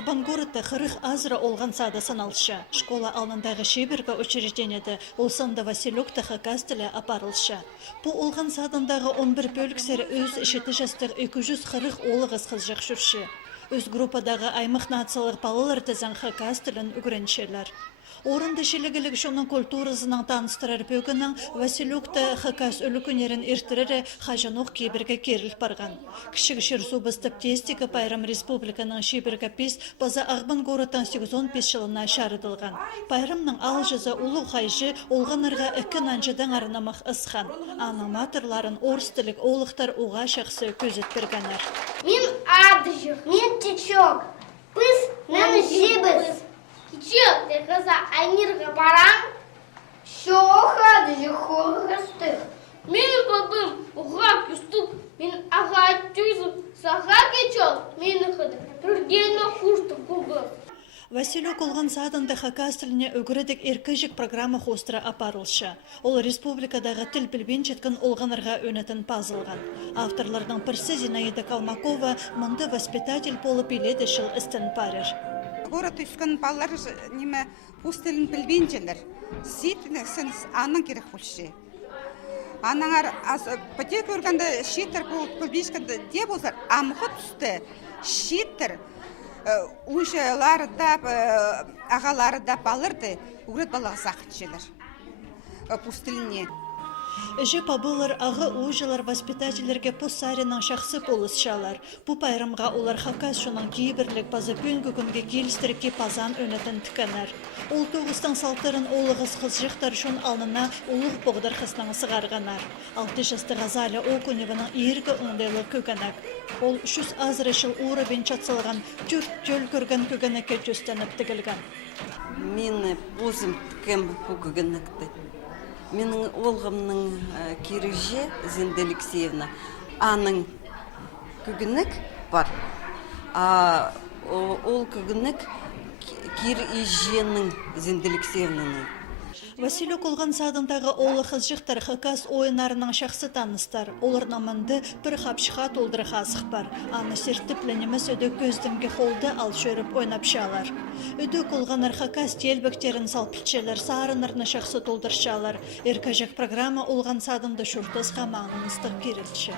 Ағбан города қырық азыра олған сады саналшы. Школа алнындағы шебергі учреждениеті Олсанды Василюкта хакастілі апарылшы. Бұ олған садындағы 11 бөліксері өз ішеті жастық 240 олығыз қызжық жүрші. Өз группадағы аймық нациялық балалар тізін хакастілін үгіреншелер. Орынды шелігілік шоның культурызының таныстырар бөгінің Василюкта хакас өлікөнерін ертірері қажануқ кейбірге керіл барған. Кішігішір субыстып тестігі Пайрам Республиканың шебіргі пес база Ағбан горытан 815 жылына шарыдылған. Пайрамның ал жаза ұлы қайжы олғанырға үкін анжыдан арынамақ ысқан. Аниматорларын орыстылық олықтар уға шақсы көзеттіргенер. Мен адыжық, мен течок, пыс, мен жебіз. Течок, ты қыза айнырға бараң? Шоқ адыжық хорғыстық. Менің бабым ұға күстік, мен аға түйзім, саға кечок, менің қыды, түрдені құштық күгіз. Василюк олған садында хакастіліне өгірідік еркіжік программа хостыра апарылшы. Ол республикадағы тіл білбен жеткін олғанырға өнетін пазылған. Авторлардың бірсі Зинаида Калмакова мұнды воспитатель болып еледі шыл істін парыр. Город үскін балалар неме өз тілін білбенжелер. Сетінексін аның керек бұлшы. Анаңар пәте көргенде шетір білбешкенде де болсар, амғы түсті шетір ұйшылары да, ағалары да балырды, өгірет балаға сақытшылар. Өз тіліне. Үжі пабылар ағы ұйжылар воспитателерге пұссарының шақсы болысшалар. Бұ пайрамға олар хакас шының кейбірлік базы пөнгігінге келістірікке пазан өнетін тікінер. Ол тоғыстың салтырын олығыз қызжықтар шын алнына олық бұғдар қысының сығарғанар. 6 жасты ғазалі о күневінің ергі ұндайлы көгінік. Ол 300 азыры шыл ұры бен чатсылған түрт жөл көрген көгінікке жүстеніп тігілген. Мені өзім кім көгінікті. Менің олғымның керіже Зинда Алексеевна аның күгінік бар. Ол күгінік кер еженің Зинда Алексеевнаның. Василюк олған садындағы олы қызжықтар хакас ойынарының шақсы таныстар. Олар намынды бір қапшыға толдыры қасық бар. Аны сертіп ләнеміз өді көздімге қолды ал шөріп ойнапшалар. Өді қолғаныр хакас телбіктерін салпітшелер сарынырны шақсы толдыршалар. Еркажек программа олған садынды шүртіз қамағының ыстық керілші.